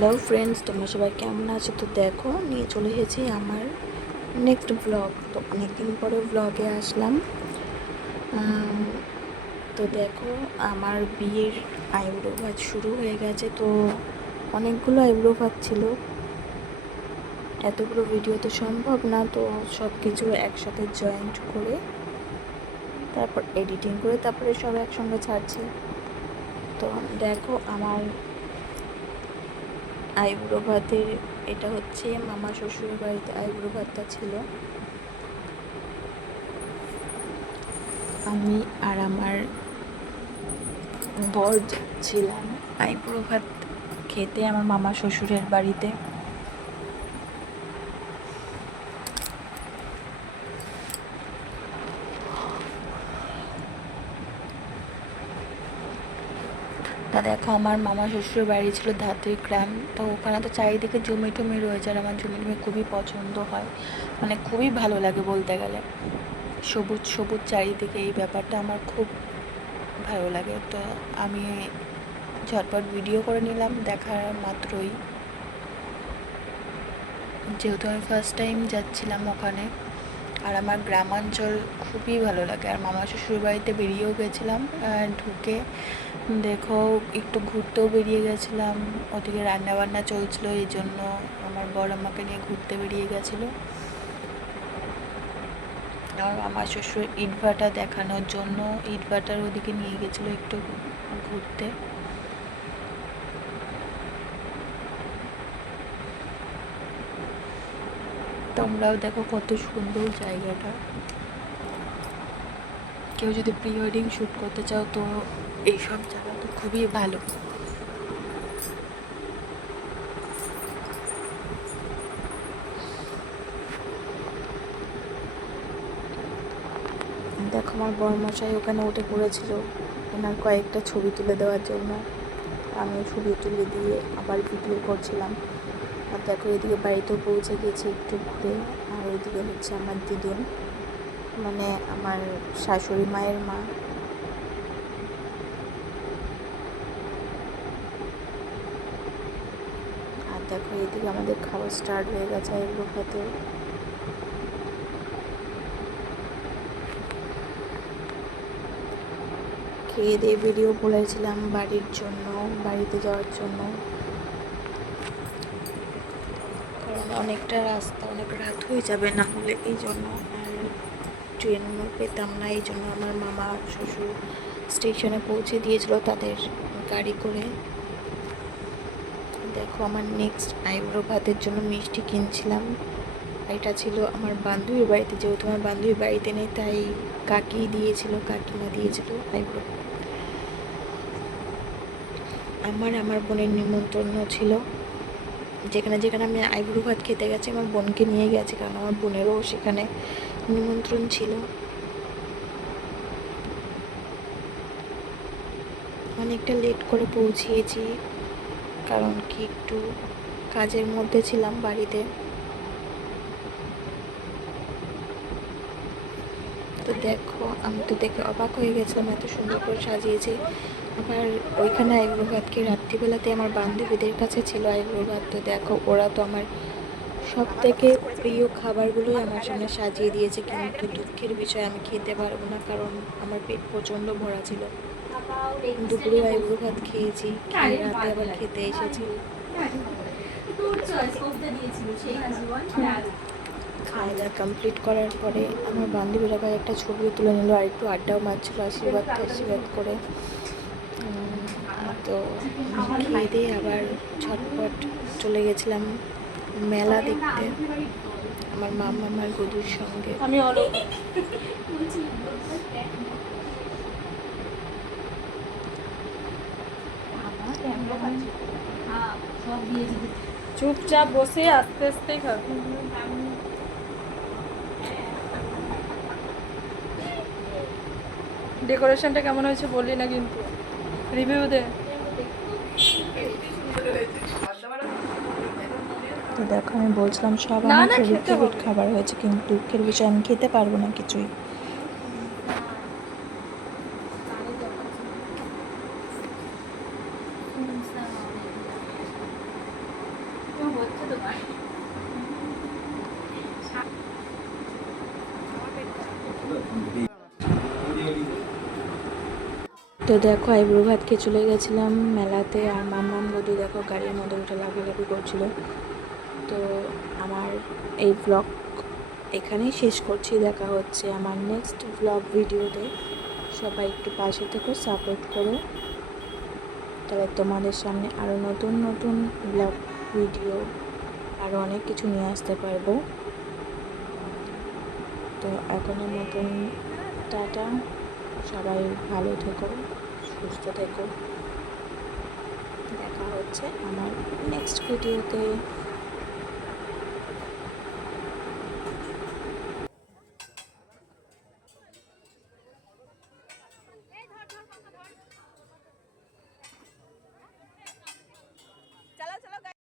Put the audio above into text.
Hello friends, তোমরা সবাই কেমন আছো? তো দেখো, নিয়ে চলে এসেছি আমার নেক্সট ব্লগ। তো অনেকদিন পরে ব্লগে আসলাম। আম, তো দেখো, আমার বিয়ের আইব্রো ভাত শুরু হয়ে গেছে। তো অনেকগুলো আইব্রো ভাত ছিল, এতগুলো ভিডিও তো সম্ভব না। তো সব কিছু একসাথে জয়েন্ট করে তারপর এডিটিং করে তারপরে সব একসঙ্গে ছাড়ছি। তো দেখো, আমার আইব্রো ভাতের এটা হচ্ছে মামা শ্বশুরের বাড়িতে আইব্রো ভাতটা ছিল। আমি আর আমার বর ছিলাম আইব্রো ভাত খেতে আমার মামা শ্বশুরের বাড়িতে। তা দেখো, আমার মামা শ্বশুরের বাড়ি ছিল ধাত্রী গ্রাম। তো ওখানে তো চারিদিকে জমি টমি রয়েছে, আর আমার জমি টমি খুবই পছন্দ হয়, মানে খুবই ভালো লাগে বলতে গেলে। সবুজ সবুজ চারিদিকে, এই ব্যাপারটা আমার খুব ভালো লাগে। তো আমি ঝটপট ভিডিও করে নিলাম দেখার মাত্রই, যেহেতু আমি ফার্স্ট টাইম যাচ্ছিলাম ওখানে। আর আমার গ্রামাঞ্চল খুবই ভালো লাগে। আর মামা শ্বশুর বাড়িতে বেরিয়েও গেছিলাম, ঢুকে দেখো একটু ঘুরতেও বেরিয়ে গেছিলাম। ওদিকে রান্নাবান্না চলছিলো, এই জন্য আমার বর আমাকে নিয়ে ঘুরতে বেরিয়ে গেছিলো। আর আমার শ্বশুর ইটভাটা দেখানোর জন্য ইটভাটার ওদিকে নিয়ে গেছিলো একটু ঘুরতে। তোমরাও দেখো কত সুন্দর জায়গাটা। কেউ যদি প্রি ওয়েডিং শ্যুট করতে চাও তো এইসব জায়গা তো খুবই ভালো। দেখো, আমার বরমশাই ওখানে উঠে পড়েছিল ওনার কয়েকটা ছবি তুলে দেওয়ার জন্য। আমিও ছবি তুলে দিয়ে আবার ভিডিও করছিলাম। আর দেখো, এদিকে বাড়িতেও পৌঁছে গেছি একটু ঘুরে। আর ওইদিকে হচ্ছে আমার দিদুন, মানে আমার শাশুড়ি মায়ের মা। আর দেখো, এদিকে আমাদের খাওয়া স্টার্ট হয়ে গেছে আইব্রো ভাতে। খেয়ে দিয়ে ভিডিও বলেছিলাম বাড়ির জন্য, বাড়িতে যাওয়ার জন্য, কারণ অনেকটা রাস্তা, অনেক রাত হয়ে যাবে না হলে, এই জন্য। আর ট্রেন পেতাম না, এই জন্য আমার মামা শ্বশুর স্টেশনে পৌঁছে দিয়েছিল তাদের গাড়ি করে। দেখো, আমার নেক্সট আইব্রো ভাতের জন্য মিষ্টি কিনছিলাম। এটা ছিল আমার বান্ধবীর বাড়িতে, যেহেতু আমার বান্ধবীর বাড়িতে নেই তাই কাকি দিয়েছিল, কাকিমা দিয়েছিল আইব্রো। আমার বোনের নিমন্ত্রণ ছিল। যেখানে যেখানে আমি আইব্রো ভাত খেতে গেছি আমার বোনকে নিয়ে গেছি, কারণ আমার বোনেরও সেখানে নিমন্ত্রণ ছিল। অনেকটা লেট করে পৌঁছিয়েছি, কারণ কি একটু কাজের মধ্যে ছিলাম বাড়িতে। তো দেখো, আমি তো দেখে অবাক হয়ে গেছিলাম, এত সুন্দর করে সাজিয়েছে। আবার ওইখানে আইব্রো ভাত খেয়ে রাত্রিবেলাতে আমার বান্ধবীদের কাছে ছিল আইব্রো ভাত। তো দেখো, ওরা তো আমার সব থেকে প্রিয় খাবারগুলোই আমার সামনে সাজিয়ে দিয়েছে, কিন্তু দুঃখের বিষয় আমি খেতে পারবো না, কারণ আমার পেট প্রচণ্ড ভরা ছিল। দুপুরে আইব্রো ভাত খেয়েছি, খেয়ে রাতে আবার খেতে এসেছি। খাওয়া দাওয়া কমপ্লিট করার পরে আমার বান্ধবীরা আবার একটা ছবি তুলে নিল, আর একটু আড্ডাও মারছিল আশীর্বাদ আশীর্বাদ করে। তো খেয়ে দিয়ে আবার ঝটপট চলে গেছিলাম মেলা দেখতে আমার মামা আমার গদুর সঙ্গে। চুপচাপ বসে আস্তে আস্তে খাবি। ডেকোরেশনটা কেমন হয়েছে বললি না কিন্তু, রিভিউ দে। তো দেখো, আমি বলছিলাম সব আমার ফেভারিট ফেভারিট খাবার হয়েছে, কিন্তু দুঃখের বিষয় আমি খেতে পারবো না কিছুই। তো দেখো আইব্রো ভাতকে চলে গেছিলাম মেলাতে, আর মাম্মাম গদু দেখো গাড়ির মধ্যে উঠে লাফালাফি করছিল। তো আমার এই ব্লগ এখানেই শেষ করছি, দেখা হচ্ছে আমার নেক্সট ব্লগ ভিডিওতে। সবাই একটু পাশে থেকে সাপোর্ট করো, তাহলে তোমাদের সামনে আরও নতুন নতুন ব্লগ ভিডিও আরও অনেক কিছু নিয়ে আসতে পারবো। তো এখনের মতন টাটা, সবাই ভালো থেকো, সুস্থ থেকো, দেখা হচ্ছে আমার নেক্সট ভিডিওতে।